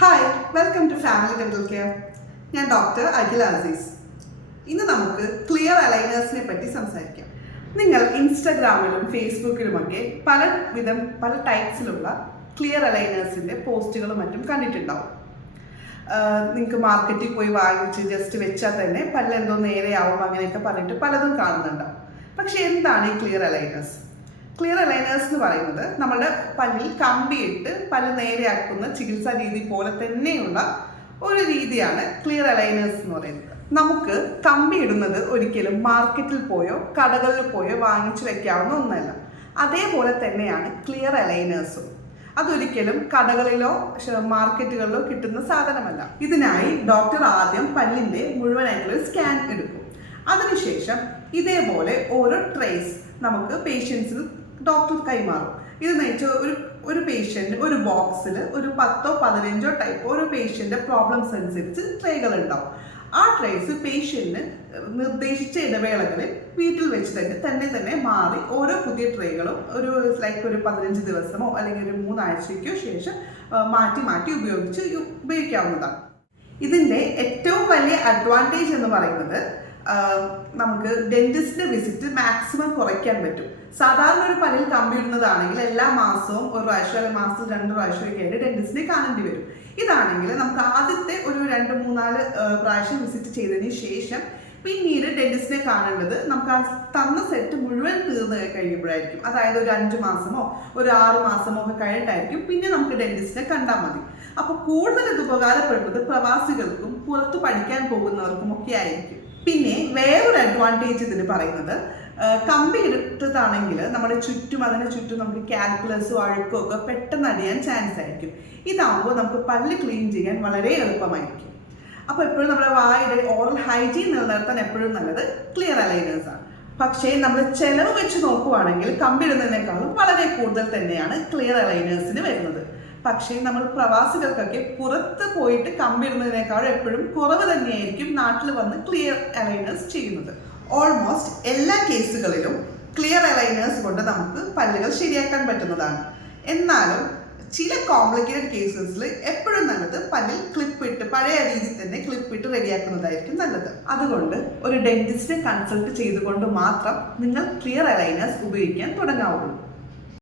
Hi, welcome to family dental care. ഞാൻ doctor Akhil Aziz. ഇന്ന് നമുക്ക് ക്ലിയർ അലൈനേഴ്സിനെ പറ്റി സംസാരിക്കാം. നിങ്ങൾ ഇൻസ്റ്റഗ്രാമിലും ഫേസ്ബുക്കിലുമൊക്കെ പല ടൈപ്സിലുള്ള ക്ലിയർ അലൈനേഴ്സിൻ്റെ പോസ്റ്റുകളും മറ്റും കണ്ടിട്ടുണ്ടാവും. നിങ്ങൾക്ക് മാർക്കറ്റിൽ പോയി വാങ്ങിച്ച് ജസ്റ്റ് വെച്ചാൽ തന്നെ പല്ലെന്തോ നേരെയാവും അങ്ങനെയൊക്കെ പറഞ്ഞിട്ട് പലതും കാണുന്നുണ്ടാവും. പക്ഷേ എന്താണ് ഈ ക്ലിയർ അലൈനേഴ്സ്? ക്ലിയർ അലൈനേഴ്സ് എന്ന് പറയുന്നത് നമ്മുടെ പല്ലിൽ കമ്പിയിട്ട് പല്ല് നേരെയാക്കുന്ന ചികിത്സാ രീതി പോലെ തന്നെയുള്ള ഒരു രീതിയാണ് ക്ലിയർ അലൈനേഴ്സ് എന്ന് പറയുന്നത്. നമുക്ക് കമ്പി ഇടുന്നത് ഒരിക്കലും മാർക്കറ്റിൽ പോയോ കടകളിൽ പോയോ വാങ്ങിച്ചു വെക്കാവുന്ന ഒന്നല്ല. അതേപോലെ തന്നെയാണ് ക്ലിയർ അലൈനേഴ്സും. അതൊരിക്കലും കടകളിലോ മാർക്കറ്റുകളിലോ കിട്ടുന്ന സാധനമല്ല. ഇതിനായി ഡോക്ടർ ആദ്യം പല്ലിൻ്റെ മുഴുവനായിട്ടുള്ള സ്കാൻ എടുക്കും. അതിനുശേഷം ഇതേപോലെ ഓരോ ട്രേസ് നമുക്ക് പേഷ്യൻസിന് ഡോക്ടർ കൈമാറും. ഇത് വെച്ച് ഒരു പേഷ്യൻ്റ് ഒരു ബോക്സിൽ ഒരു 10-15 ടൈപ്പ് ഓരോ പേഷ്യൻ്റെ പ്രോബ്ലംസ് അനുസരിച്ച് ട്രേകൾ ഉണ്ടാവും. ആ ട്രേസ് പേഷ്യൻറ്റിന് നിർദ്ദേശിച്ച ഇടവേളകളിൽ വീട്ടിൽ വെച്ച് തന്നെ മാറി ഓരോ പുതിയ ട്രേകളും ഒരു 15 ദിവസമോ അല്ലെങ്കിൽ ഒരു 3 ആഴ്ചയ്ക്കോ ശേഷം മാറ്റി ഉപയോഗിക്കാവുന്നതാണ്. ഇതിൻ്റെ ഏറ്റവും വലിയ അഡ്വാൻറ്റേജ് എന്ന് പറയുന്നത് നമുക്ക് ഡെന്റിസ്റ്റിന്റെ വിസിറ്റ് മാക്സിമം കുറയ്ക്കാൻ പറ്റും. സാധാരണ ഒരു പല്ലിൽ കമ്പി ഇടുന്നതാണെങ്കിൽ എല്ലാ മാസവും ഒരു പ്രാവശ്യം അല്ലെങ്കിൽ മാസത്തിൽ 2 പ്രാവശ്യമൊക്കെ ആയിട്ട് ഡെന്റിസ്റ്റിനെ കാണേണ്ടി വരും. ഇതാണെങ്കിൽ നമുക്ക് ആദ്യത്തെ ഒരു 2-3-4 പ്രാവശ്യം വിസിറ്റ് ചെയ്തതിന് ശേഷം പിന്നീട് ഡെന്റിസ്റ്റിനെ കാണേണ്ടത് നമുക്ക് ആ തന്ന സെറ്റ് മുഴുവൻ തീർന്ന് കഴിയുമ്പോഴായിരിക്കും. അതായത് ഒരു 5 മാസമോ ഒരു 6 മാസമോ ഒക്കെ കഴിഞ്ഞിട്ടായിരിക്കും പിന്നെ നമുക്ക് ഡെന്റിസ്റ്റിനെ കണ്ടാൽ മതി. അപ്പോൾ കൂടുതൽ ഇത് ഉപകാരപ്പെടുന്നത് പ്രവാസികൾക്കും പുറത്ത് പഠിക്കാൻ പോകുന്നവർക്കും ഒക്കെ ആയിരിക്കും. പിന്നെ വേറൊരു അഡ്വാൻറ്റേജ് ഇതിന് പറയുന്നത് കമ്പി എടുത്തതാണെങ്കിൽ നമ്മുടെ അതിന് ചുറ്റും നമുക്ക് കാൽക്കുലസോ അഴുക്കോ ഒക്കെ പെട്ടെന്ന് അടിയാൻ ചാൻസ് ആയിരിക്കും. ഇതാകുമ്പോൾ നമുക്ക് പല്ല് ക്ലീൻ ചെയ്യാൻ വളരെ എളുപ്പമായിരിക്കും. അപ്പോൾ എപ്പോഴും നമ്മുടെ വായുടെ ഓറൽ ഹൈജീൻ നിലനിർത്താൻ എപ്പോഴും നല്ലത് ക്ലിയർ അലൈനേഴ്സ് ആണ്. പക്ഷേ നമ്മൾ ചെലവ് വെച്ച് നോക്കുവാണെങ്കിൽ കമ്പി ഇടുന്നതിനേക്കാളും വളരെ കൂടുതൽ തന്നെയാണ് ക്ലിയർ അലൈനേഴ്സിന് വരുന്നത്. പക്ഷേ നമ്മൾ പ്രവാസികൾക്കൊക്കെ പുറത്ത് പോയിട്ട് കമ്പി ഇടുന്നതിനേക്കാളും എപ്പോഴും കുറവ് തന്നെയായിരിക്കും നാട്ടിൽ വന്ന് ക്ലിയർ അലൈനേഴ്സ് ചെയ്യുന്നത്. ഓൾമോസ്റ്റ് എല്ലാ കേസുകളിലും ക്ലിയർ അലൈനേഴ്സ് കൊണ്ട് നമുക്ക് പല്ലുകൾ ശരിയാക്കാൻ പറ്റുന്നതാണ്. എന്നാലും ചില കോംപ്ലിക്കേറ്റഡ് കേസസിൽ എപ്പോഴും നല്ലത് പല്ലിൽ ക്ലിപ്പിട്ട് പഴയ രീതിയിൽ തന്നെ ക്ലിപ്പിട്ട് റെഡിയാക്കുന്നതായിരിക്കും നല്ലത്. അതുകൊണ്ട് ഒരു ഡെന്റിസ്റ്റിനെ കൺസൾട്ട് ചെയ്തുകൊണ്ട് മാത്രം നിങ്ങൾ ക്ലിയർ അലൈനേഴ്സ് ഉപയോഗിക്കാൻ തുടങ്ങാവുള്ളൂ.